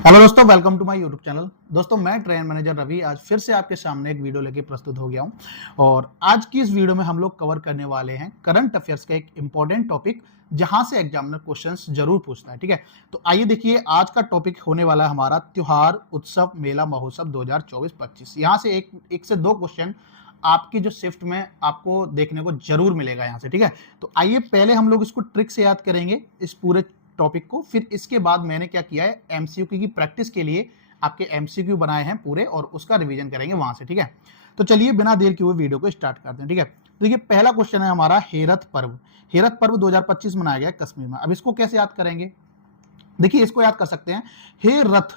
Hello दोस्तों, welcome to my YouTube channel. दोस्तों, मैं ट्रेन मैनेजर रवि आज फिर से आपके सामने एक वीडियो लेके प्रस्तुत हो गया हूं और आज की इस वीडियो में हम लोग कवर करने वाले हैं करंट अफेयर्स का एक इंपॉर्टेंट टॉपिक जहां से एग्जामिनर क्वेश्चंस जरूर पूछता है। ठीक है, तो आइए देखिए, आज का टॉपिक होने वाला है हमारा त्योहार, उत्सव, मेला, महोत्सव 2024-25। यहाँ से एक से दो क्वेश्चन आपकी जो शिफ्ट में आपको देखने को जरूर मिलेगा यहाँ से। ठीक है, तो आइए पहले हम लोग इसको ट्रिक से याद करेंगे इस पूरे टॉपिक को, फिर इसके बाद मैंने क्या किया है, एमसीक्यू की प्रैक्टिस के लिए आपके एमसीक्यू बनाए हैं पूरे और उसका रिवीजन करेंगे वहां से। ठीक है, तो चलिए बिना देर किए हुए वीडियो को स्टार्ट करते हैं। ठीक है, तो देखिए पहला क्वेश्चन है हमारा हेरत पर्व। हेरत पर्व 2025 मनाया गया कश्मीर में। अब इसको कैसे याद करेंगे? देखिए इसको याद कर सकते हैं, हे रथ,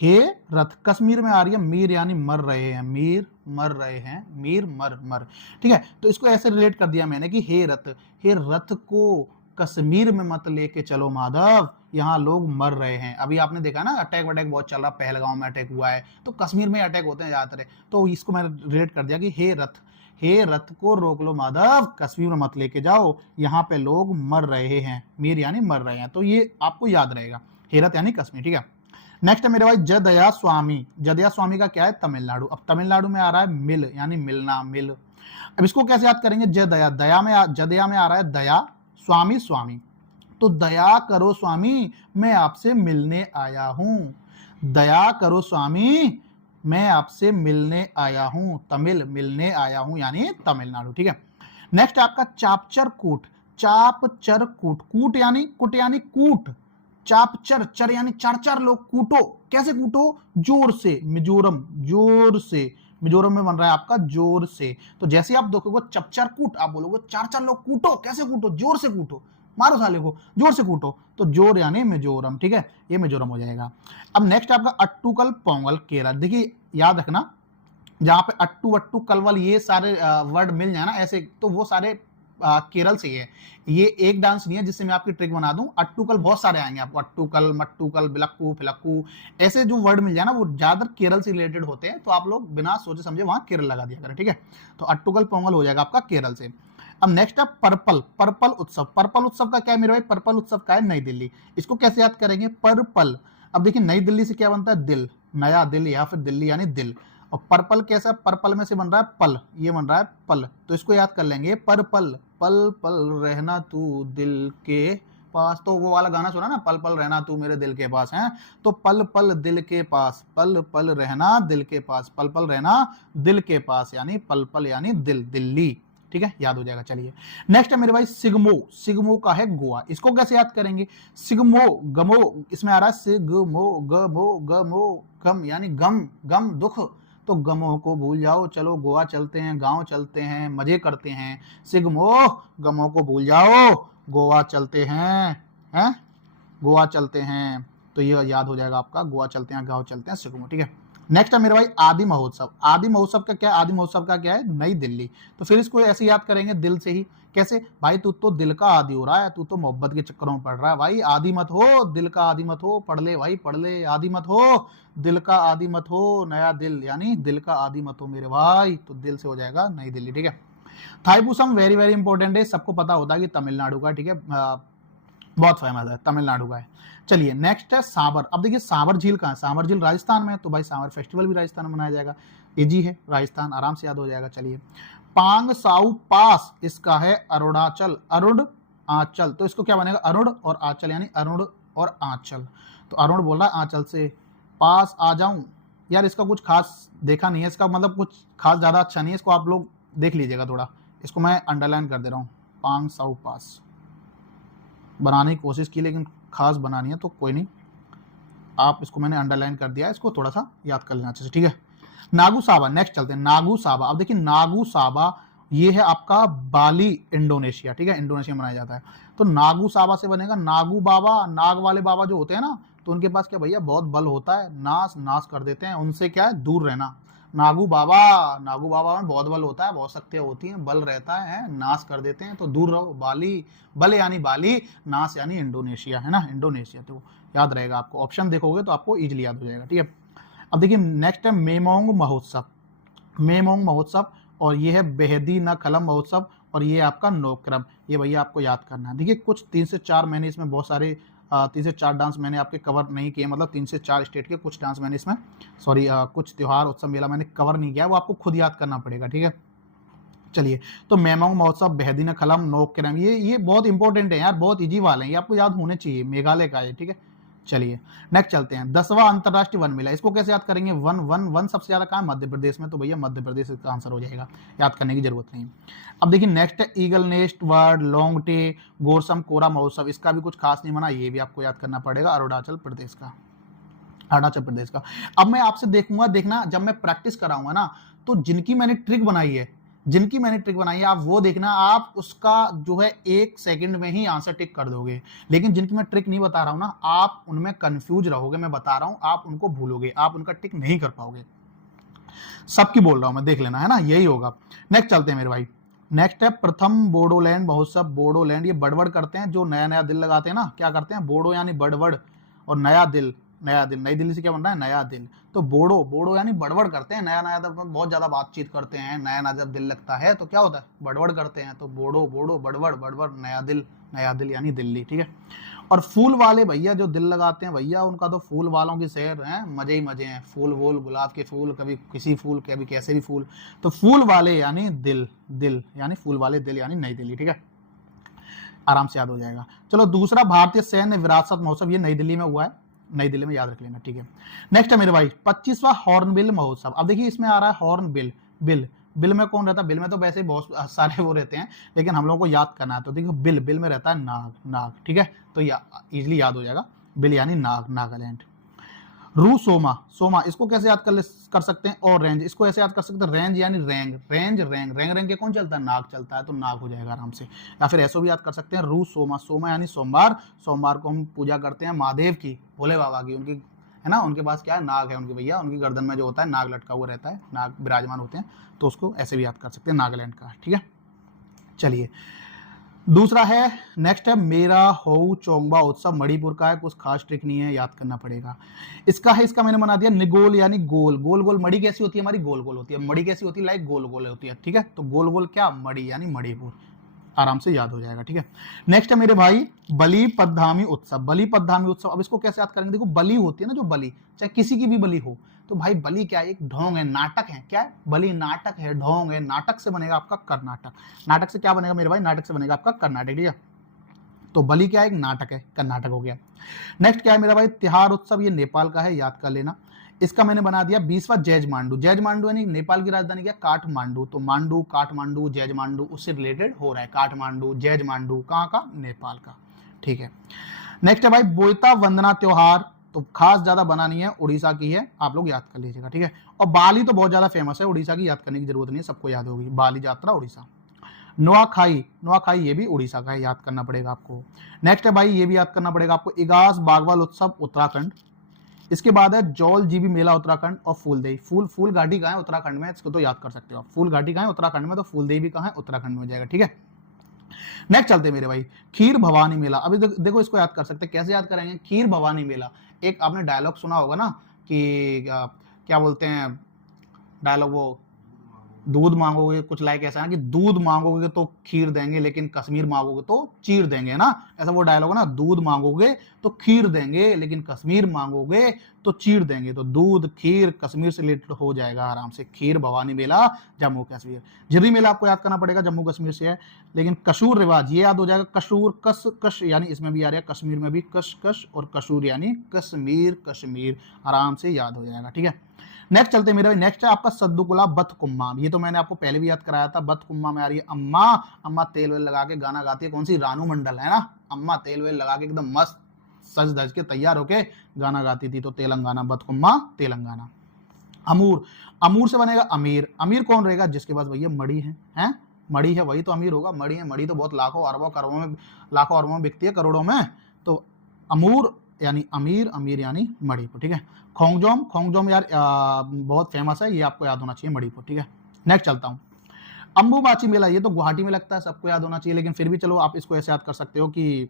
हे रथ कश्मीर में आ रही है मीर यानी मर रहे हैं, मीर मर रहे हैं, मीर मर मर। ठीक है, तो इसको ऐसे रिलेट कर दिया मैंने कि हे रथ को कश्मीर में मत लेके चलो माधव, यहाँ लोग मर रहे हैं। अभी आपने देखा ना, अटैक वटैक बहुत चल रहा, पहलगांव में अटैक हुआ है, तो कश्मीर में अटैक होते हैं ज्यादातर। तो इसको मैंने रिलेट कर दिया कि हे रथ को रोक लो माधव, कश्मीर में मत लेके जाओ, यहाँ पे लोग मर रहे हैं, मीर यानी मर रहे हैं। तो ये आपको याद रहेगा, हे रथ यानी कश्मीर। ठीक है, नेक्स्ट है मेरे भाई जदया स्वामी। जदया स्वामी का क्या है? तमिलनाडु। अब तमिलनाडु में आ रहा है मिल यानी मिलना, मिल। अब इसको कैसे याद करेंगे? जदया, जदया में आ रहा है दया, स्वामी स्वामी, तो दया करो स्वामी, मैं आपसे मिलने आया हूं। दया करो स्वामी, मैं आपसे मिलने आया हूं। तमिल, मिलने आया हूं यानी तमिलनाडु। ठीक है, नेक्स्ट आपका चापचर कूट। चापचर कूट, कूट यानी कुट यानी कूट, चापचर, चर यानी चार चार लोग, कूटो। कैसे कूटो? जोर से, मिजोरम, जोर से, मिजोरम में बन रहा है आपका जोर से। तो जैसे आप देखोगे चपचर कूट, आप बोलोगे चार चार लोग कूटो। कैसे कूटो? जोर से कूटो, मारो साले को, जोर से कूटो। तो जोर यानी मिजोरम। ठीक है, ये मिजोरम हो जाएगा। अब नेक्स्ट आपका अट्टूकल पोंगल केरल। देखिए याद रखना, जहां पे अट्टू अट्टू कलवल ये सारे वर्ड मिल जाए ना ऐसे, तो वो सारे केरल से ही है। ये एक डांस नहीं है जिससे मैं आपकी ट्रिक बना दूं। अट्टूकल बहुत सारे आएंगे आपको, अट्टूकल, मट्टूकल, बिलक्कू, फिलक्कू, ऐसे जो वर्ड मिल जाए ना वो ज्यादातर केरल से रिलेटेड होते हैं, तो आप लोग बिना सोचे समझे वहां केरल लगा दिया करें। ठीक है, तो अट्टूकल पोंगल हो जाएगा आपका केरल से। अब नेक्स्ट है पर्पल, पर्पल उत्सव। पर्पल उत्सव का क्या है मेरे भाई? पर्पल उत्सव का है नई दिल्ली। इसको कैसे याद करेंगे? पर्पल। अब देखिए नई दिल्ली से क्या बनता है? दिल, नया दिल या फिर दिल्ली यानी दिल। और पर्पल कैसा? पर्पल में से बन रहा है पल, ये बन रहा है पल, तो इसको याद कर लेंगे, पर्पल, पल पल रहना तू दिल के पास। तो वो वाला गाना सुना ना, पल पल रहना तू मेरे दिल के पास है, तो पल पल दिल के पास, पल पल रहना दिल के पास, पल पल रहना दिल के पास यानी पल पल यानी दिल, दिल्ली। ठीक है, याद हो जाएगा। चलिए नेक्स्ट है मेरे भाई सिग्मो। सिग्मो का है गोवा। इसको कैसे याद करेंगे? सिग्मो, गमो, इसमें आ रहा है सिग्मो, गमो, गमो, गम यानी गम, गम दुख, तो गमों को भूल जाओ, चलो गोवा चलते हैं, गांव चलते हैं, मजे करते हैं। सिग्मो, गमों को भूल जाओ, गोवा चलते हैं, गोवा चलते हैं। तो ये याद हो जाएगा आपका, गोवा चलते हैं, गांव चलते हैं, सिग्मो। ठीक है, नेक्स्ट है मेरे भाई आदि महोत्सव। आदि महोत्सव का क्या है? आदि महोत्सव का क्या है? नई दिल्ली। तो फिर इसको ऐसे याद करेंगे दिल से ही। कैसे भाई? तू तो दिल का आदि हो रहा है, तू तो मोहब्बत के चक्करों में पड़ रहा है भाई, आदि मत हो, दिल का आदि मत हो, पढ़ ले भाई पढ़ ले, आदि मत हो, दिल का आदि मत हो, नया दिल यानी दिल का आदि मत हो मेरे भाई, तो दिल से हो जाएगा नई दिल्ली। ठीक है, थाईपुसम वेरी वेरी इंपॉर्टेंट है, सबको पता होता है कि तमिलनाडु का। ठीक है, बहुत फेमस है, तमिलनाडु का है। चलिए नेक्स्ट है सांबर। अब देखिए सांबर झील कहाँ है? सांबर झील राजस्थान में है, तो भाई सांबर फेस्टिवल भी राजस्थान में मनाया जाएगा। इजी है, राजस्थान आराम से याद हो जाएगा। चलिए पांग साउ पास, इसका है अरुणाचल, अरुण आंचल, तो इसको क्या बनेगा? अरुण और आंचल यानी अरुण और आंचल। तो अरुण बोल रहा है आंचल से, पास आ जाऊं। यार इसका कुछ खास देखा नहीं है, इसका मतलब कुछ खास ज्यादा अच्छा नहीं है, इसको आप लोग देख लीजिएगा थोड़ा। इसको मैं अंडरलाइन कर दे रहा हूँ, पांग साउ पास बनाने की कोशिश की लेकिन खास बनानी है, तो कोई नहीं, आप इसको मैंने अंडरलाइन कर दिया है, इसको थोड़ा सा याद कर लेना चाहिए। ठीक है, नागू साबा। नेक्स्ट चलते हैं नागू साबा। अब देखिए नागू साबा ये है आपका बाली, इंडोनेशिया। ठीक है, इंडोनेशिया में मनाया जाता है। तो नागू साबा से बनेगा नागू बाबा। नाग वाले बाबा जो होते हैं ना, तो उनके पास क्या भैया बहुत बल होता है, नाश नाश कर देते हैं, उनसे क्या है? दूर रहना। नागू बाबा, नागू बाबा में बहुत बल होता है, बहुत शक्तियां होती हैं, बल रहता है, नाश कर देते हैं, तो दूर रहो। बाली, बल यानी बाली, नाश यानी इंडोनेशिया, है ना, इंडोनेशिया। तो याद रहेगा आपको, ऑप्शन देखोगे तो आपको इजीली याद हो जाएगा। ठीक है, अब देखिए नेक्स्ट है मेमोंग महोत्सव। मेमोंग महोत्सव, और ये है बेहदी न खलम महोत्सव, और ये आपका नोक्रम। ये भैया आपको याद करना है। देखिए कुछ 3 से 4 महीने इसमें बहुत सारे 3 से 4 डांस मैंने आपके कवर नहीं किए, मतलब 3 से 4 स्टेट के कुछ डांस मैंने इसमें, सॉरी कुछ त्योहार उत्सव मेला मैंने कवर नहीं किया, वो आपको खुद याद करना पड़ेगा, ठीक है। चलिए, तो मेमांग महोत्सव, बेहदीन खलम, नोक केरम, ये बहुत इंपॉर्टेंट है यार, बहुत इजी वाले हैं, ये आपको याद होने चाहिए, मेघालय का है, ठीक है। चलिए नेक्स्ट चलते हैं, 10वां अंतरराष्ट्रीय वन मेला, इसको कैसे याद करेंगे? वन वन वन सबसे ज्यादा कहाँ है? मध्य प्रदेश में, तो भैया मध्य प्रदेश इसका आंसर हो जाएगा, याद करने की जरूरत नहीं। अब देखिए नेक्स्ट है ईगल नेस्ट वर्ड लोंगटे गोरसम कोरा महोत्सव, इसका भी कुछ खास नहीं बना, ये भी आपको याद करना पड़ेगा, अरुणाचल प्रदेश का, अरुणाचल प्रदेश का। अब मैं आपसे देखूंगा, देखना जब मैं प्रैक्टिस कराऊंगा ना, तो जिनकी मैंने ट्रिक बनाई है, आप वो देखना, आप उसका जो है 1 सेकंड में ही आंसर टिक कर दोगे। लेकिन जिनकी मैं ट्रिक नहीं बता रहा हूं ना, आप उनमें कंफ्यूज रहोगे, मैं बता रहा हूं, आप उनको भूलोगे, आप उनका टिक नहीं कर पाओगे। सबकी बोल रहा हूं मैं, देख लेना है ना, यही होगा। नेक्स्ट चलते हैं मेरे भाई, नेक्स्ट है प्रथम बोडोलैंड महोत्सव, बोडोलैंड, ये बड़बड़ करते हैं, जो नया नया दिल लगाते हैं ना, क्या करते हैं? बोडो यानी बड़बड़, और नया दिल, नई दिल्ली से क्या बन रहा है? नया दिल, तो बोडो, बोडो यानी बड़बड़ करते हैं, नया नया जब बहुत ज्यादा बातचीत करते हैं, नया नया जब दिल लगता है तो क्या होता है? बड़बड़ करते हैं, तो बोडो, बोडो, बड़बड़, बड़बड़, नया दिल यानी दिल्ली, ठीक है। और फूल वाले भैया जो दिल लगाते हैं भैया, उनका तो फूल वालों की शहर है, मजे ही मजे हैं, फूल वूल, गुलाब के फूल, कभी किसी फूल, कभी कैसे भी फूल, तो फूल वाले यानी दिल यानी फूल वाले दिल यानी नई दिल्ली, ठीक है, आराम से याद हो जाएगा। चलो दूसरा, भारतीय सैन्य विरासत महोत्सव, ये नई दिल्ली में हुआ है, नई दिल्ली में, याद रख लेना, ठीक है। नेक्स्ट है मेरे भाई 25वां हॉर्नबिल महोत्सव। अब देखिए इसमें आ रहा है हॉर्नबिल, बिल में कौन रहता है? बिल में तो वैसे ही बहुत सारे वो रहते हैं, लेकिन हम लोगों को याद करना है, तो देखो बिल में रहता है नाग, ठीक है, तो इजिली याद हो जाएगा, बिल यानी नाग, नागालैंड। सोमा, इसको कैसे याद कर सकते हैं? और रेंज, इसको ऐसे याद कर सकते हैं, रेंज यानी रैंग के कौन चलता है? नाग चलता है, तो नाग हो जाएगा आराम से। या फिर ऐसे भी याद कर सकते हैं सोमा यानी सोमवार को हम पूजा करते हैं महादेव की, भोले बाबा की, उनकी है ना, उनके पास क्या है? नाग है उनकी भैया, उनकी गर्दन में जो होता है नाग लटका हुआ रहता है, नाग विराजमान होते हैं, तो उसको ऐसे भी याद कर सकते हैं, नागालैंड का, ठीक है। चलिए दूसरा है, नेक्स्ट है मेरा होऊ चोंगबा उत्सव, मणिपुर का है, कुछ खास ट्रिक नहीं है, याद करना पड़ेगा। इसका मैंने बना दिया निगोल यानी गोल, मड़ी कैसी होती है? हमारी गोल होती है, मड़ी कैसी होती है? लाइक गोल होती है, ठीक है, तो गोल क्या? मड़ी यानी मणिपुर, आराम से याद हो जाएगा, ठीक है। नेक्स्ट है मेरे भाई बलि पद्धामी उत्सव, अब इसको कैसे याद करेंगे? देखो बलि होती है ना, जो बलि, चाहे किसी की भी बलि हो, तो भाई बलि क्या है? एक ढोंग है, नाटक है, क्या है? बलि नाटक है, ढोंग है, नाटक से बनेगा आपका कर्नाटक, नाटक से क्या बनेगा मेरे भाई? नाटक से बनेगा आपका कर्नाटक, ठीक है, तो बलि क्या है? एक नाटक है, कर्नाटक हो गया। नेक्स्ट क्या है मेरा भाई? तिहार उत्सव, ये नेपाल का है, याद कर लेना। इसका मैंने बना दिया 20वां जैजमांडू यानी नेपाल की राजधानी क्या? काठमांडू, तो मांडू, काठमांडू, जैजमांडू उससे रिलेटेड हो रहा है, काठमांडू, जैजमांडू, कहाँ का? नेपाल का, ठीक है। नेक्स्ट है भाई बोईता वंदना त्योहार, तो खास ज्यादा बना नहीं है, उड़ीसा की है, आप लोग याद कर लीजिएगा, ठीक है। और बाली तो बहुत ज्यादा फेमस है, उड़ीसा की, याद करने की जरूरत नहीं है, सबको याद होगी, बाली यात्रा उड़ीसा। नुआखाई ये भी उड़ीसा का है, याद करना पड़ेगा आपको। नेक्स्ट है भाई, ये भी याद करना पड़ेगा आपको, इगास बागवाल उत्सव उत्तराखंड। इसके बाद है जौल जीबी मेला उत्तराखंड, और फूलदेई, फूल घाटी कहाँ है? उत्तराखंड में, इसको तो याद कर सकते हो आप, फूल घाटी कहाँ है? उत्तराखंड में, तो फूलदेई भी कहाँ है? उत्तराखंड में हो जाएगा, ठीक है। नेक्स्ट चलते हैं मेरे भाई, खीर भवानी मेला। अभी देखो इसको याद कर सकते हैं, कैसे याद करेंगे? खीर भवानी मेला, एक आपने डायलॉग सुना होगा ना कि क्या बोलते हैं डायलॉग, वो दूध मांगोगे, कुछ लाइक ऐसा है कि दूध मांगोगे तो खीर देंगे, लेकिन कश्मीर मांगोगे तो चीर देंगे ना, ऐसा वो डायलॉग है ना, दूध मांगोगे तो खीर देंगे, लेकिन कश्मीर मांगोगे तो चीर देंगे, तो दूध खीर कश्मीर से रिलेटेड हो जाएगा आराम से। खीर भवानी मेला जम्मू कश्मीर। झिर्री मेला आपको याद करना पड़ेगा, जम्मू कश्मीर से है, लेकिन कसूर रिवाज ये याद हो जाएगा, कसूर कश यानी इसमें भी आ रहा है, कश्मीर में भी कश, और कसूर यानी कश्मीर, आराम से याद हो जाएगा, ठीक है। नेक्स्ट चलते हैं मेरे, नेक्स्ट है आपका सद्दुकुला बथकुम्मा, ये तो मैंने आपको पहले भी याद कराया था। बथकुम्मा में आ रही है अम्मा तेल वेल लगा के गाना गाती है, कौन सी? रानू मंडल, है ना, अम्मा तेल वेल लगा के एकदम मस्त सज धज के तैयार होके गाना गाती थी, तो तेलंगाना, बथकुम्मा तेलंगाना। अमूर से बनेगा अमीर कौन रहेगा? जिसके पास भैया मड़ी है, मड़ी है वही तो अमीर होगा, मड़ी तो बहुत लाखों अरबों में बिकती है, करोड़ों में, तो अमूर यानी अमीर यानी मणिपुर, ठीक है। खोंगजोम यार बहुत फेमस है, ये आपको याद होना चाहिए, मणिपुर, ठीक है। नेक्स्ट चलता हूँ, अंबुबाची मेला, ये तो गुवाहाटी में लगता है, सबको याद होना चाहिए, लेकिन फिर भी चलो आप इसको ऐसे याद कर सकते हो कि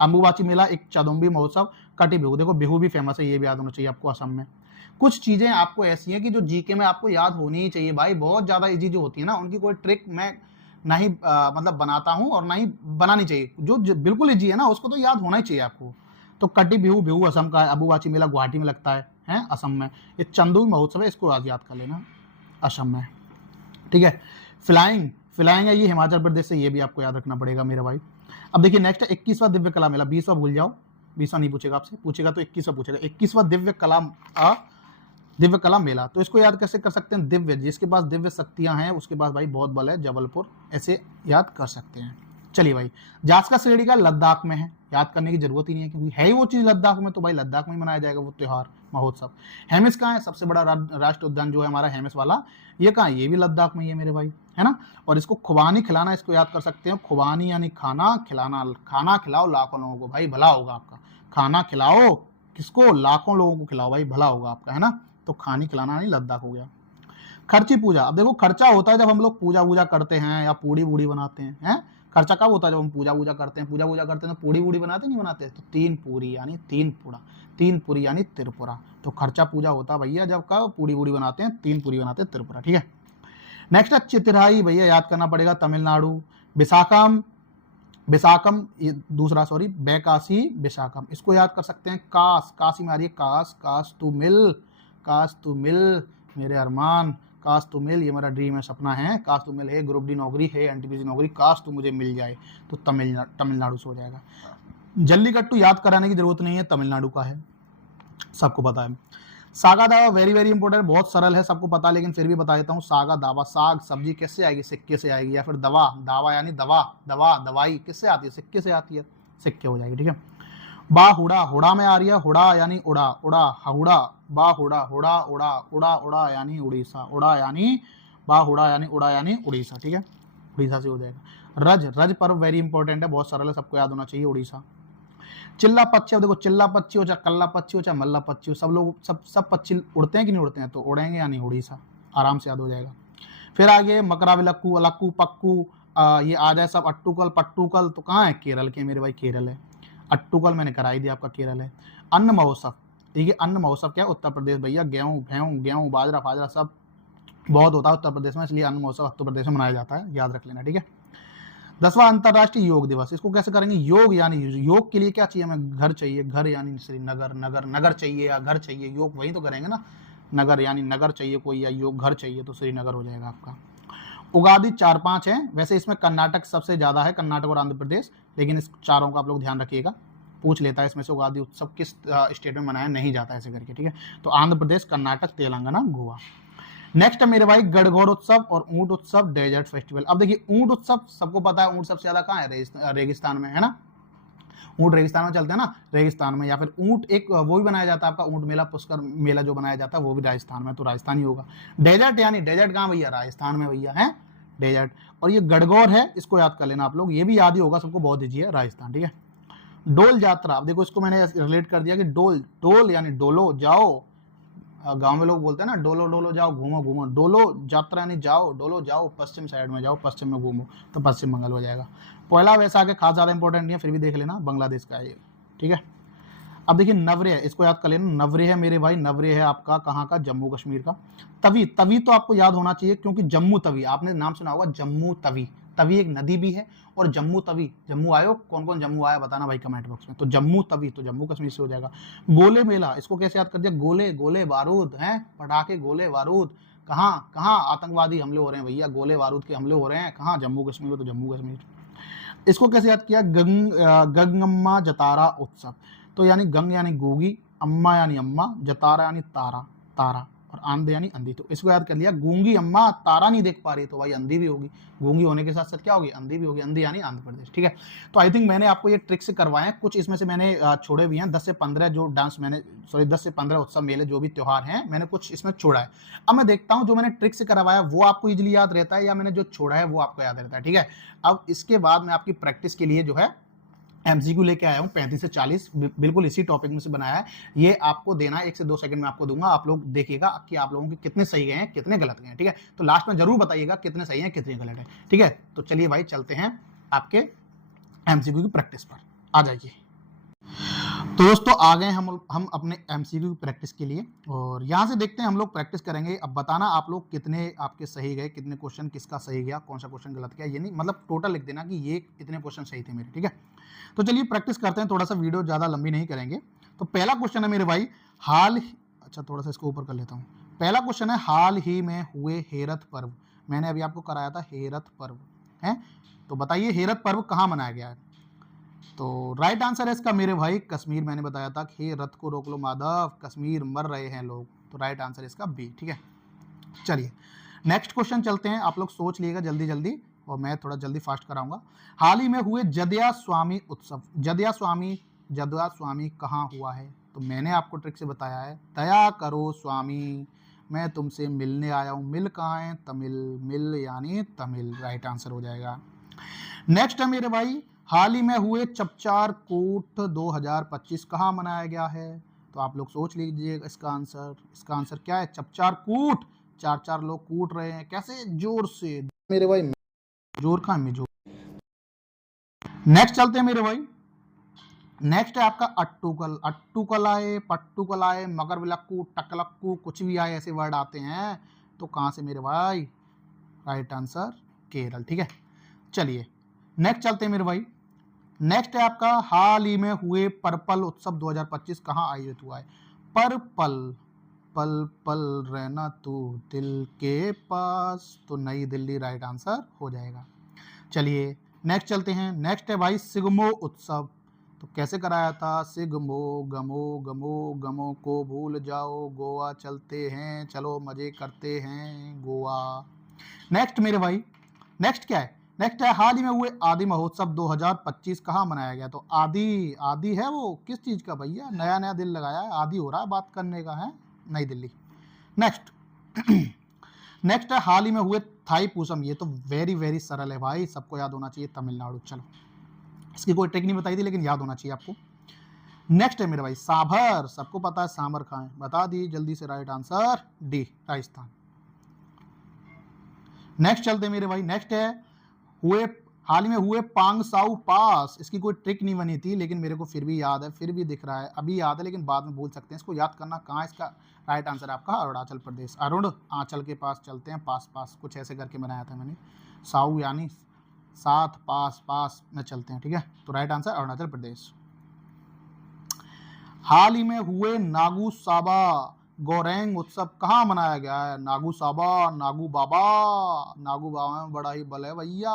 अंबुबाची मेला एक चदुम्बी महोत्सव, कटी बिहू, देखो बिहू भी फेमस है, ये भी याद होना चाहिए आपको। असम में कुछ चीजें आपको ऐसी हैं कि जो जीके में आपको याद होनी ही चाहिए भाई, बहुत ज्यादा इजी जो होती है ना, उनकी कोई ट्रिक मैं नहीं मतलब बनाता हूं और नहीं बनानी चाहिए, जो बिल्कुल इजी है ना उसको तो याद होना ही चाहिए आपको। तो कटी बिहू, बिहू असम का है। अबुवाची मेला गुवाहाटी में लगता है असम में। ये चंदू महोत्सव है, इसको याद कर लेना, असम में, ठीक है। फ्लाइंग, फ्लाइंग है ये हिमाचल प्रदेश से, ये भी आपको याद रखना पड़ेगा मेरे भाई। अब देखिए नेक्स्ट है 21वां दिव्य कला मेला। 20वां भूल जाओ, 20वां नहीं पूछेगा आपसे, पूछेगा तो 21वां पूछेगा। 21वां दिव्य कला मेला। तो इसको याद कैसे कर सकते हैं, दिव्य, जिसके पास दिव्य शक्तियां हैं उसके पास भाई बहुत बल है, जबलपुर, ऐसे याद कर सकते हैं। चलिए भाई, जास्का श्रेणी का लद्दाख में है, याद करने की जरूरत ही नहीं है क्योंकि है ही वो चीज लद्दाख में, तो भाई लद्दाख में ही मनाया जाएगा वो त्योहार, महोत्सव। हेमिस कहाँ है, सबसे बड़ा राष्ट्रीय उद्यान जो है हमारा हेमिस वाला, ये कहाँ है, ये भी लद्दाख में ही है मेरे भाई, है ना। और इसको खुबानी खिलाना, इसको याद कर सकते हैं, खुबानी यानी खाना खिलाना, खाना खिलाओ लाखों लोगों को, भाई भला होगा आपका। खाना खिलाओ किसको, लाखों लोगों को खिलाओ, भाई भला होगा आपका, है ना। तो खानी खिलाना नहीं, लद्दाख हो गया। खर्ची पूजा, अब देखो खर्चा होता है जब हम लोग पूजा वूजा करते हैं या पूड़ी वूड़ी बनाते हैं। खर्चा कब होता है, जब हम पूजा वूजा करते हैं। पूजा वूजा करते हैं तो पूड़ी वूड़ी बनाते नहीं बनाते, तो 3 पूरी यानी 3 पूड़ा, 3 पूरी यानी त्रिपुरा। तो खर्चा पूजा होता है भैया जब का पूड़ी वूड़ी बनाते हैं, 3 पूरी बनाते हैं, त्रिपुरा, ठीक है। नेक्स्ट है चितिराई, भैया याद करना पड़ेगा, तमिलनाडु। विशाखम, विशाखम ये दूसरा, सॉरी, बैकासी विशाखम, इसको याद कर सकते हैं। काश, काशी में आ रही है काश, काश तू मिल, काश तू मिल मेरे अरमान, काश तू मिल, ये मेरा ड्रीम है, सपना है, काश तू मिल है ग्रुप डी नौकरी है, एनटीपीसी नौकरी, काश तू मुझे मिल जाए, तो तमिलनाडु से हो जाएगा। जल्लीकट्टू याद कराने की जरूरत नहीं है, तमिलनाडु का है, सबको पता है। सागा दावा वेरी वेरी इंपॉर्टेंट, बहुत सरल है, सबको पता है, लेकिन फिर भी बता देता हूँ। सागा दावा, साग सब्जी किससे आएगी, सिक्के से आएगी, या फिर दवा, दावा यानी दवा, दवा दवाई किससे आती है, सिक्के से आती है, सिक्के हो जाएगी, ठीक है। बाहुड़ा, हुड़ा में आ रही है, हुड़ा यानी उड़ा, उड़ा, हुड़ा, बाहुड़ा, हुड़ा, उड़ा, उड़ा, उड़ा यानी उड़ीसा, उड़ा यानी बाहुड़ा यानी उड़ा यानी उड़ीसा, ठीक है, उड़ीसा से हो जाएगा। रज, रज पर्व वेरी इंपॉर्टेंट है, बहुत सरल है, सबको याद होना चाहिए, उड़ीसा। चिल्ला पक्षी, अब देखो चिल्ला पक्षी हो चाहे कल्ला पक्षी हो चाहे मल्ला पक्षी हो, सब लोग सब पक्षी उड़ते हैं कि नहीं उड़ते हैं, तो उड़ेंगे यानी उड़ीसा, आराम से याद हो जाएगा। फिर आगे मकराविलक्कू, अलक्कू, पक्कू, ये आ जाए सब, अट्टूकल, पट्टूकल, तो कहाँ है, केरल के मेरे भाई, केरल है। अट्टूकल मैंने कराई दिया, आपका केरल है। अन्न महोत्सव, ठीक है, अन्न महोत्सव क्या है, उत्तर प्रदेश भैया, गेहूं बाजरा फाजरा सब बहुत होता है उत्तर प्रदेश में, इसलिए अन्न महोत्सव उत्तर प्रदेश में मनाया जाता है, याद रख लेना, ठीक है। 10वां अंतर्राष्ट्रीय योग दिवस, इसको कैसे करेंगे, योग यानी योग के लिए क्या चाहिए हमें, घर चाहिए, घर यानी श्रीनगर, नगर, नगर चाहिए या घर चाहिए, योग वही तो करेंगे ना, नगर यानी नगर चाहिए कोई, या योग घर चाहिए, तो श्रीनगर हो जाएगा आपका। उगादि 4-5 है, वैसे इसमें कर्नाटक सबसे ज्यादा है, कर्नाटक और आंध्र प्रदेश, लेकिन इस चारों का आप लोग ध्यान रखिएगा, पूछ लेता है इसमें से उगादि उत्सव किस स्टेट में मनाया नहीं जाता ऐसे करके, ठीक है। तो आंध्र प्रदेश, कर्नाटक, तेलंगाना, गोवा। नेक्स्ट है मेरे भाई गणगौर उत्सव और ऊंट उत्सव, डेजर्ट फेस्टिवल। अब देखिए ऊंट उत्सव सबको पता है, ऊंट सबसे ज्यादा कहाँ है, रेगिस्तान में, है ना। ऊंट रेगिस्तान में चलते हैं ना, रेगिस्तान में, या फिर ऊंट एक वो भी बनाया जाता है आपका, ऊंट मेला, पुष्कर मेला जो बनाया जाता है वो भी राजस्थान में, तो राजस्थान ही होगा। डेजर्ट यानी डेजर्ट कहाँ भैया, राजस्थान में भैया, है डेजर्ट। और ये गणगौर है, इसको याद कर लेना आप लोग, ये भी याद ही होगा सबको, बहुत ईजी, राजस्थान, ठीक है। डोल यात्रा, अब देखो इसको मैंने रिलेट कर दिया कि डोल, डोल यानी डोलो जाओ, गांव में लोग बोलते हैं ना, डोलो डोलो जाओ, घूमो घूमो, डोलो यात्रा यानी जाओ, डोलो जाओ, पश्चिम साइड में जाओ, पश्चिम में घूमो, तो पश्चिम बंगाल हो जाएगा। पहला वैसाख खास ज्यादा इंपॉर्टेंट नहीं है, फिर भी देख लेना, बांग्लादेश का है ये, ठीक है। अब देखिए नवरेह, इसको याद कर लेना, नवरेह है मेरे भाई, नवरेह है आपका कहाँ का, जम्मू कश्मीर का। तवी, तवी तो आपको याद होना चाहिए क्योंकि जम्मू तवी, आपने नाम सुना होगा, जम्मू तवी, तवी एक नदी भी है, और जम्मू तवी, जम्मू आयो, कौन कौन जम्मू आया बताना भाई कमेंट बॉक्स में। तो जम्मू तवी तो जम्मू कश्मीर से हो जाएगा। गोले मेला, इसको कैसे याद कर दिया, गोले, गोले बारूद हैं, पटाखे, गोले बारूद, कहाँ कहाँ आतंकवादी हमले हो रहे हैं भैया, गोले बारूद के हमले हो रहे हैं कहाँ, जम्मू कश्मीर में, तो जम्मू कश्मीर। इसको कैसे याद किया, गंगम्मा जतारा उत्सव, तो यानी गंग यानी गोगी, अम्मा यानी अम्मा, जतारा यानी तारा, तारा, और आंधे यानी अंधी, तो इसको याद कर लिया, गूंगी अम्मा तारा नहीं देख पा रही, तो भाई अंधी भी होगी, गूंगी होने के साथ साथ क्या होगी, अंधी भी होगी, अंधी यानी आंध्र प्रदेश, ठीक है। तो आई थिंक मैंने आपको ये ट्रिक से करवाए हैं, कुछ इसमें से मैंने छोड़े भी हैं, 10 से 15 जो डांस मैंने, सॉरी 10 से 15 उत्सव मेले जो भी त्योहार हैं, मैंने कुछ इसमें छोड़ा है। अब मैं देखता हूँ जो मैंने ट्रिक से करवाया वो आपको इजिली याद रहता है, या मैंने जो छोड़ा है वो आपको याद रहता है, ठीक है। अब इसके बाद मैं आपकी प्रैक्टिस के लिए जो है एमसीक्यू लेके आया हूँ 35 से 40, बिल्कुल इसी टॉपिक में से बनाया है, ये आपको देना है, 1 से 2 सेकंड में आपको दूंगा, आप लोग देखिएगा कि आप लोगों के कितने सही गए हैं कितने गलत गए हैं, ठीक है। तो लास्ट में जरूर बताइएगा कितने सही हैं कितने गलत हैं, ठीक है। तो चलिए भाई चलते हैं आपके एमसीक्यू की प्रैक्टिस पर, आ जाइए। तो दोस्तों आ गए हम अपने एमसीक्यू की प्रैक्टिस के लिए, और यहाँ से देखते हैं हम लोग प्रैक्टिस करेंगे। अब बताना आप लोग कितने आपके सही गए, कितने क्वेश्चन किसका सही गया, कौन सा क्वेश्चन गलत गया, ये नहीं मतलब टोटल लिख देना कि ये इतने क्वेश्चन सही थे मेरे, ठीक है। तो चलिए प्रैक्टिस करते हैं, थोड़ा सा वीडियो ज़्यादा लंबी नहीं करेंगे। तो पहला क्वेश्चन है मेरे भाई, अच्छा थोड़ा सा इसको ऊपर कर लेता हूँ। पहला क्वेश्चन है, हाल ही में हुए हेरत पर्व, मैंने अभी आपको कराया था हेरत पर्व है, तो बताइए हेरत पर्व कहाँ मनाया गया है। तो राइट आंसर है इसका मेरे भाई कश्मीर। मैंने बताया था कि रथ को रोक लो माधव, कश्मीर मर रहे हैं लोग, तो राइट आंसर इसका बी, ठीक है। चलिए नेक्स्ट क्वेश्चन चलते हैं, आप लोग सोच लीजिएगा जल्दी जल्दी और मैं थोड़ा जल्दी फास्ट कराऊंगा। हाल ही में हुए जदया स्वामी उत्सव, जदया स्वामी कहाँ हुआ है, तो मैंने आपको ट्रिक से बताया है, दया करो स्वामी मैं तुमसे मिलने आया हूं। मिल कहाँ है, तमिल, मिल यानी तमिल, राइट आंसर हो जाएगा। नेक्स्ट है मेरे भाई, हाल ही में हुए चपचार कूट 2025 कहाँ मनाया गया है, तो आप लोग सोच लीजिए इसका आंसर क्या है, चपचार कूट, चार चार लोग कूट रहे हैं, कैसे, जोर से मेरे भाई, जोर कहाँ में जोर। नेक्स्ट चलते हैं मेरे भाई, नेक्स्ट है आपका अट्टूकल, अट्टूकल आए, पट्टूकल आए, मगर विलक्कू, टकलक्कू, कुछ भी आए ऐसे वर्ड आते हैं, तो कहाँ से मेरे भाई, राइट आंसर केरल, ठीक है। चलिए नेक्स्ट चलते हैं मेरे भाई, नेक्स्ट है आपका, हाल ही में हुए पर्पल उत्सव 2025 कहाँ आयोजित हुआ है। पर्पल, पल पल रहना तू दिल के पास, तो नई दिल्ली राइट आंसर हो जाएगा। चलिए नेक्स्ट चलते हैं, नेक्स्ट है भाई सिगमो उत्सव, तो कैसे कराया था, सिगमो गमो गमो गमो को भूल जाओ, गोवा चलते हैं, चलो मजे करते हैं गोवा। नेक्स्ट मेरे भाई, नेक्स्ट क्या है, नेक्स्ट है हाल ही में हुए आदि महोत्सव 2025 कहाँ मनाया गया, तो आदि, आदि है वो किस चीज का भैया, नया नया दिल लगाया है, आदि हो रहा है बात करने का है, नई दिल्ली। नेक्स्ट नेक्स्ट है हाल ही में हुए थाई पूसम, ये तो वेरी वेरी सरल है भाई, सबको याद होना चाहिए, तमिलनाडु। चलो इसकी कोई ट्रिक नहीं बताई थी लेकिन याद होना चाहिए आपको। नेक्स्ट है मेरे भाई साभर, सबको पता है सांबर खाएं, बता दी जल्दी से, right answer D, Rajasthan. Next चलते हैं मेरे भाई, नेक्स्ट है हुए हाल ही में हुए पांगसाउ पास, इसकी कोई ट्रिक नहीं बनी थी लेकिन मेरे को फिर भी याद है, फिर भी दिख रहा है, अभी याद है लेकिन बाद में भूल सकते हैं, इसको याद करना कहाँ, इसका राइट आंसर आपका अरुणाचल प्रदेश, अरुण आंचल के पास चलते हैं, पास पास कुछ ऐसे करके बनाया था मैंने, साउ यानी साथ, पास पास में चलते हैं, ठीक है, तो राइट आंसर अरुणाचल प्रदेश। हाल ही में हुए नागू साबा गोरेंग उत्सव कहाँ मनाया गया है, नागू साबा, नागू बाबा, नागू बाबा में बड़ा ही बल है भैया,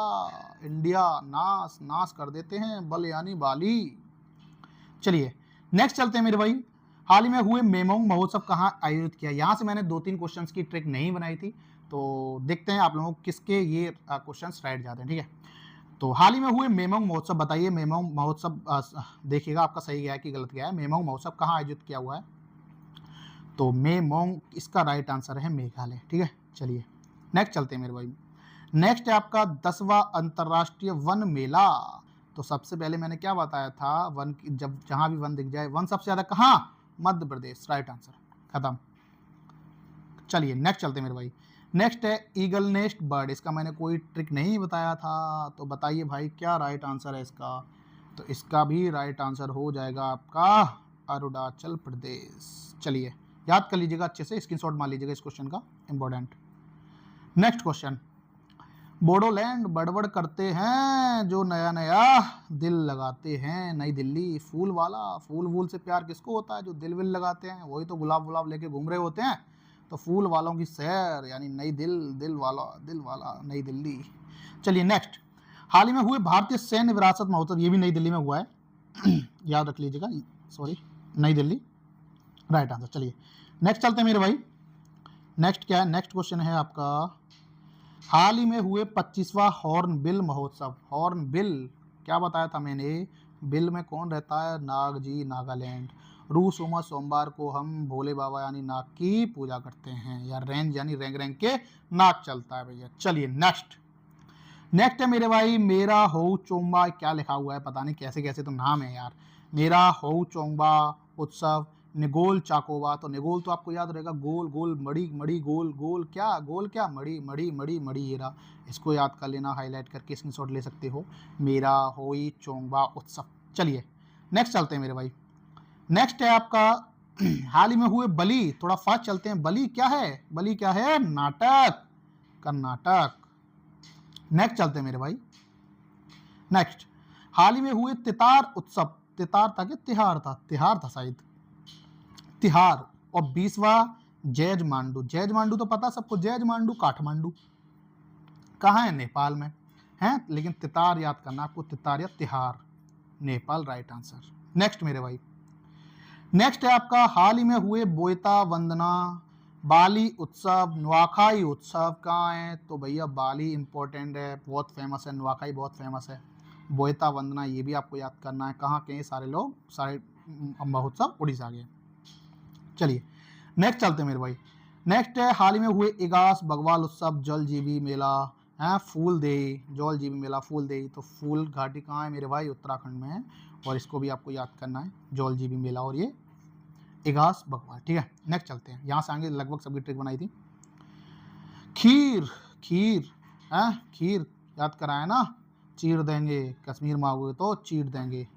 इंडिया नाश नाश कर देते हैं, बल यानी बाली। चलिए नेक्स्ट चलते हैं मेरे भाई, हाल ही में हुए मेमोंग महोत्सव कहाँ आयोजित किया, यहाँ से मैंने 2-3 क्वेश्चंस की ट्रिक नहीं बनाई थी, तो देखते हैं आप लोगों को किसके ये क्वेश्चंस राइट जाते हैं, ठीक है। तो हाल ही में हुए मेमोंग महोत्सव, बताइए मेमोंग महोत्सव, देखिएगा आपका सही गया है कि गलत गया है, मेमोंग महोत्सव कहाँ आयोजित किया हुआ है, तो मेमोंग इसका राइट आंसर है मेघालय, ठीक है। चलिए नेक्स्ट चलते हैं मेरे भाई, नेक्स्ट है आपका 10वां अंतर्राष्ट्रीय वन मेला, तो सबसे पहले मैंने क्या बताया था, वन जब जहां भी वन दिख जाए, वन सबसे ज्यादा कहाँ, मध्य प्रदेश, राइट आंसर, खत्म। चलिए नेक्स्ट चलते हैं मेरे भाई, नेक्स्ट है ईगल नेस्ट बर्ड, इसका मैंने कोई ट्रिक नहीं बताया था, तो बताइए भाई क्या राइट आंसर है इसका, तो इसका भी राइट आंसर हो जाएगा आपका अरुणाचल प्रदेश। चलिए याद कर लीजिएगा अच्छे से, स्क्रीनशॉट मार लीजिएगा इस क्वेश्चन का, इंपॉर्टेंट। नेक्स्ट क्वेश्चन, बोडोलैंड बड़बड़ करते हैं जो नया नया दिल लगाते हैं, नई दिल्ली, फूल वाला, फूल वूल से प्यार किसको होता है, जो दिल विल लगाते हैं, वही तो गुलाब गुलाब लेके घूम रहे होते हैं, तो फूल वालों की सैर यानी नई दिल, दिल वाला नई दिल्ली। चलिए नेक्स्ट, हाल ही में हुए भारतीय सैन्य विरासत महोत्सव, ये भी नई दिल्ली में हुआ है याद रख लीजिएगा, सॉरी नई दिल्ली, राइट आंसर। चलिए नेक्स्ट चलते हैं मेरे भाई, नेक्स्ट क्या है, नेक्स्ट क्वेश्चन है आपका, हाल ही में हुए 25वां हॉर्न बिल महोत्सव, हॉर्न बिल क्या बताया था मैंने, बिल में कौन रहता है, नाग जी, नागालैंड, रूस उमा सोमवार को हम भोले बाबा यानी नाग की पूजा करते हैं, या रेंज यानी रैंक रैंक के नाग चलता है भैया। चलिए नेक्स्ट, नेक्स्ट है मेरे भाई मेरा हो चोंबा, क्या लिखा हुआ है पता नहीं कैसे कैसे तो नाम है यार, मेरा हो चोंबा उत्सव निगोल चाकोबा, तो निगोल तो आपको याद रहेगा, गोल गोल मड़ी मड़ी गोल गोल क्या मड़ी मड़ी मड़ी मड़ी, ये रहा, इसको याद कर लेना, हाईलाइट करके स्क्रीनशॉट ले सकते हो, मेरा होई चोंबा उत्सव। चलिए नेक्स्ट चलते हैं मेरे भाई, नेक्स्ट है आपका हाल ही में हुए बलि, थोड़ा फास्ट चलते हैं। बलि क्या है? बलि क्या है? नाटक, कर्नाटक। नेक्स्ट चलते हैं मेरे भाई। नेक्स्ट हाल ही में हुए तितार उत्सव, तितार था कि तिहार था? तिहार था शायद, तिहार। और 20वां जैज मांडू, जैज मांडू तो पता सबको, जैज मांडू काठमांडू कहाँ है? नेपाल में है, लेकिन तितार याद करना आपको, तितार या तिहार, नेपाल राइट आंसर। नेक्स्ट मेरे भाई, नेक्स्ट है आपका हाल ही में हुए बोयता वंदना, बाली उत्सव, नुआखाई उत्सव कहाँ है? तो भैया बाली इंपॉर्टेंट है, बहुत फेमस है, नुआखाई बहुत फेमस है, बोयता वंदना ये भी आपको याद करना है। कहाँ के सारे लोग, सारे महोत्सव उड़ीसा के। चलिए नेक्स्ट चलते हैं मेरे भाई। नेक्स्ट है हाल ही में हुए इगास बगवाल उत्सव, जल जीबी मेला है, फूल देही, जल जीबी मेला, फूल देही। तो फूल घाटी कहाँ है मेरे भाई? उत्तराखंड में है, और इसको भी आपको याद करना है, जल जीबी मेला और ये इगास बगवाल। ठीक है, नेक्स्ट चलते हैं। यहाँ से आगे लगभग सभी ट्रिक बनाई थी। खीर, खीर है, खीर याद कराया ना, चीर देंगे, कश्मीर मांगोगे तो चीर देंगे।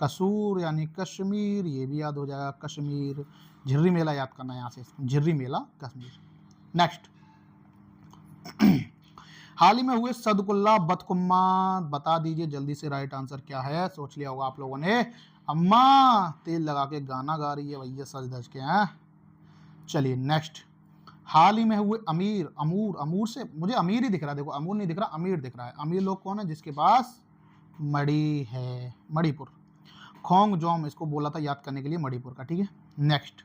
कसूर यानी कश्मीर, ये भी याद हो जाएगा, कश्मीर। झिर्री मेला याद करना है यहाँ से, झिर्री मेला कश्मीर। नेक्स्ट हाल ही में हुए सदकुल्ला बतकुम्मा, बता दीजिए जल्दी से राइट आंसर क्या है? सोच लिया होगा आप लोगों ने। अम्मा तेल लगा के गाना गा रही है भैया, सज धज के हैं। चलिए नेक्स्ट, हाल ही में हुए अमीर, अमूर, अमूर से मुझे अमीर ही दिख रहा है, देखो अमूर नहीं दिख रहा, अमीर दिख रहा है। अमीर लोग कौन है? जिसके पास मणि है, मणिपुर। खोंग जोम इसको बोला था याद करने के लिए, मणिपुर का। ठीक है, नेक्स्ट,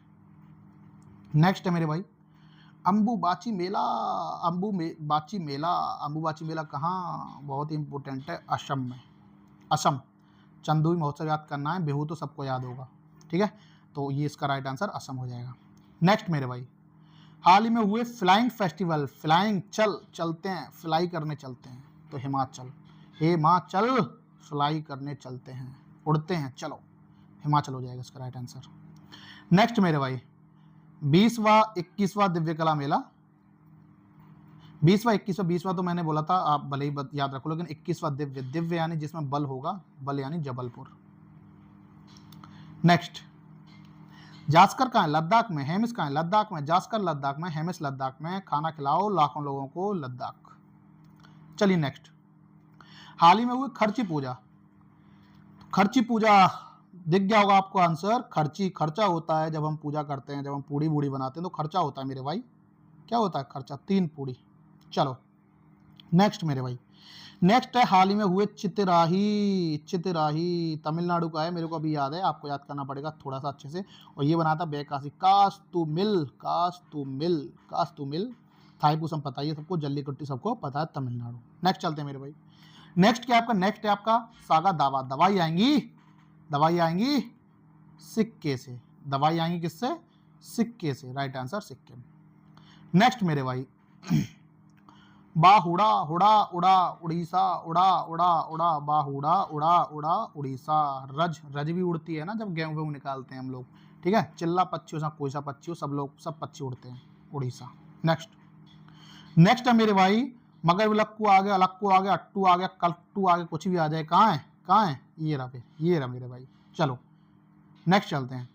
नेक्स्ट है मेरे भाई अंबुबाची मेला, अंबुबाची मेला, अंबुबाची मेला कहाँ? बहुत ही इंपॉर्टेंट है, असम में, असम। चंदुई महोत्सव याद करना है, बिहू तो सबको याद होगा। ठीक है, तो ये इसका राइट आंसर असम हो जाएगा। नेक्स्ट मेरे भाई, हाल ही में हुए फ्लाइंग फेस्टिवल, फ्लाइंग चल, चलते हैं, फ्लाई करने चलते हैं, तो हिमाचल, हिमाचल फ्लाई करने चलते हैं, उड़ते हैं, चलो हिमाचल हो जाएगा इसका राइट आंसर। नेक्स्ट मेरे भाई, 20वां 21वां दिव्य कला मेला, 20वां 21वां 20वां तो मैंने बोला था, आप भले ही याद रखो, लेकिन 21वां दिव्य, दिव्य यानी जिसमें बल होगा, बल यानी जबलपुर। नेक्स्ट, जास्कर कहाँ है? लद्दाख में। हेमिस कहाँ है? लद्दाख में। जास्कर लद्दाख में, हेमिस लद्दाख में। खाना खिलाओ लाखों लोगों को लद्दाख। चलिए नेक्स्ट, हाल ही में हुई खर्ची पूजा, खर्ची पूजा दिख गया होगा आपको आंसर, खर्ची, खर्चा होता है जब हम पूजा करते हैं, जब हम पूड़ी बूड़ी बनाते हैं तो खर्चा होता है मेरे भाई। क्या होता है? खर्चा, 3 पूड़ी। चलो नेक्स्ट मेरे भाई, नेक्स्ट है हाल ही में हुए चितराही, चितराही तमिलनाडु का है, मेरे को अभी याद है, आपको याद करना पड़ेगा थोड़ा सा अच्छे से। और ये बना था बेकासी, कास्तुमिल, कास्तुमिल, कास्तुमिल। थाईपुसम पता है सबको, जल्लीकट्टी सबको पता है, तमिलनाडु। नेक्स्ट चलते हैं मेरे भाई, नेक्स्ट क्या आपका? नेक्स्ट है आपका सागा दावा, दवाई आएंगी, दवाई आएंगी सिक्के से, दवाई आएंगी किससे? सिक्के से, राइट आंसर सिक्के। नेक्स्ट मेरे भाई, बाहुड़ा, हुड़ा, उड़ा, उड़ीसा, उड़ा, उड़ा, उड़ा, बाहुड़ा, उड़ा, उड़ा, उड़ीसा। रज, रज भी उड़ती है ना जब गेहूं वेहूं निकालते हैं हम लोग। ठीक है, चिल्ला पक्षी हो, कोई सा पक्षी हो, सब लोग, सब पक्षी उड़ते हैं, उड़ीसा। नेक्स्ट, नेक्स्ट है मेरे भाई, मगर विलक्कू आ गया, अलक्कू आ गया, अट्टू आ गया, कल्टू आ गया, कुछ भी आ जाए, कहाँ है? कहाँ है? ये रहा, ये रहा मेरे भाई। चलो नेक्स्ट चलते हैं।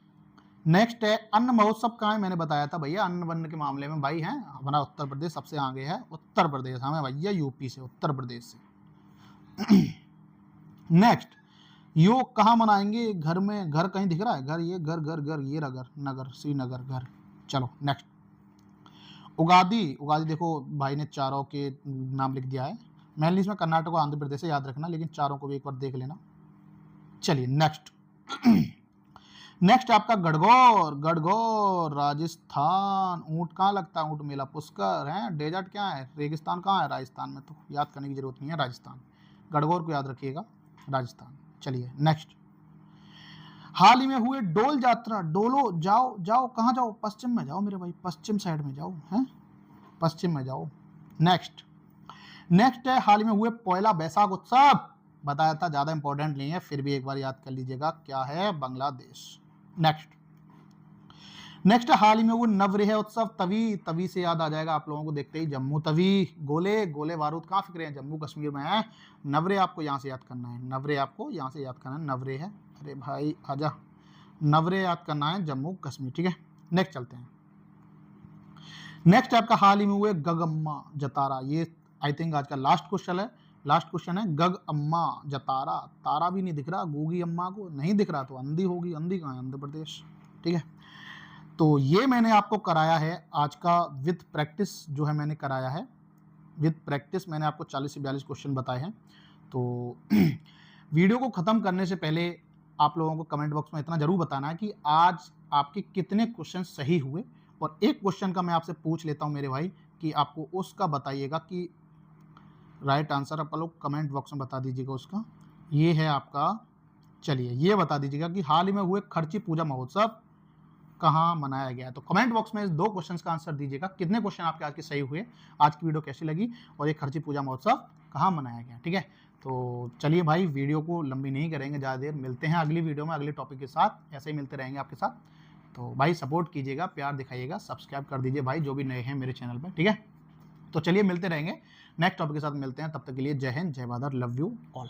नेक्स्ट है अन्न महोत्सव कहाँ है? मैंने बताया था भैया, अन्न वन्न के मामले में भाई है हमारा उत्तर प्रदेश सबसे आगे है, उत्तर प्रदेश हमें भैया, यूपी से, उत्तर प्रदेश से। नेक्स्ट, योग कहाँ मनाएंगे? घर में, घर कहीं दिख रहा है? घर, ये घर, घर, घर, ये रहा घर, नगर, श्रीनगर, घर। चलो नेक्स्ट, उगादी, उगादी देखो भाई ने चारों के नाम लिख दिया है, मेनली इसमें कर्नाटक और आंध्र प्रदेश से याद रखना, लेकिन चारों को भी एक बार देख लेना। चलिए नेक्स्ट, नेक्स्ट आपका गणगौर, गणगौर राजस्थान। ऊंट कहाँ लगता है? ऊंट मेला, पुष्कर है। डेजर्ट क्या है? रेगिस्तान कहाँ है? राजस्थान में, तो याद करने की जरूरत नहीं है, राजस्थान। गणगौर को याद रखिएगा, राजस्थान। चलिए नेक्स्ट, हाल ही में हुए डोल यात्रा, डोलो, जाओ, जाओ, कहाँ जाओ? पश्चिम में जाओ मेरे भाई, पश्चिम साइड में जाओ, हैं पश्चिम में जाओ। नेक्स्ट, नेक्स्ट है हाल ही में हुए पोयला बैसाख उत्सव, बताया था, ज्यादा इंपॉर्टेंट नहीं है, फिर भी एक बार याद कर लीजिएगा, क्या है? बांग्लादेश। नेक्स्ट, नेक्स्ट हाल ही में वो नवरेह उत्सव, तवी, तवी से याद आ जाएगा आप लोगों को देखते ही, जम्मू तवी। गोले, गोले बारूद कहाँ फिक्र हैं? जम्मू कश्मीर में है। नवरे आपको यहाँ से याद करना है, नवरे आपको यहाँ से याद करना है, नवरे है। अरे भाई आजा, नवरे याद करना है, जम्मू कश्मीर। ठीक है, नेक्स्ट चलते हैं। नेक्स्ट आपका हाल ही में हुए गगम्मा जतारा, ये आई थिंक आज का लास्ट क्वेश्चन है। गग अम्मा जतारा, तारा भी नहीं दिख रहा, गोगी अम्मा को नहीं दिख रहा तो अंधी होगी, अंधी कहाँ है, आंध्र प्रदेश। ठीक है, तो ये मैंने आपको कराया है आज का विद प्रैक्टिस, जो है मैंने कराया है विद प्रैक्टिस। मैंने आपको 40 से 42 क्वेश्चन बताए हैं। तो वीडियो को ख़त्म करने से पहले आप लोगों को कमेंट बॉक्स में इतना जरूर बताना है कि आज आपके कितने क्वेश्चन सही हुए। और एक क्वेश्चन का मैं आपसे पूछ लेता हूं मेरे भाई कि आपको उसका बताइएगा कि राइट आंसर आप लोग कमेंट बॉक्स में बता दीजिएगा उसका। ये है आपका, चलिए ये बता दीजिएगा कि हाल ही में हुए खर्ची पूजा महोत्सव कहाँ मनाया गया। तो कमेंट बॉक्स में इस 2 क्वेश्चन का आंसर दीजिएगा, कितने क्वेश्चन आपके आज के सही हुए, आज की वीडियो कैसी लगी और ये खर्ची पूजा महोत्सव कहाँ मनाया गया। ठीक है, तो चलिए भाई वीडियो को लंबी नहीं करेंगे ज़्यादा देर, मिलते हैं अगली वीडियो में अगले टॉपिक के साथ, ऐसे ही मिलते रहेंगे आपके साथ। तो भाई सपोर्ट कीजिएगा, प्यार दिखाइएगा, सब्सक्राइब कर दीजिए भाई जो भी नए हैं मेरे चैनल पर। ठीक है, तो चलिए मिलते रहेंगे, नेक्स्ट टॉपिक के साथ मिलते हैं, तब तक के लिए जय हिंद, जय भारत, लव यू ऑल।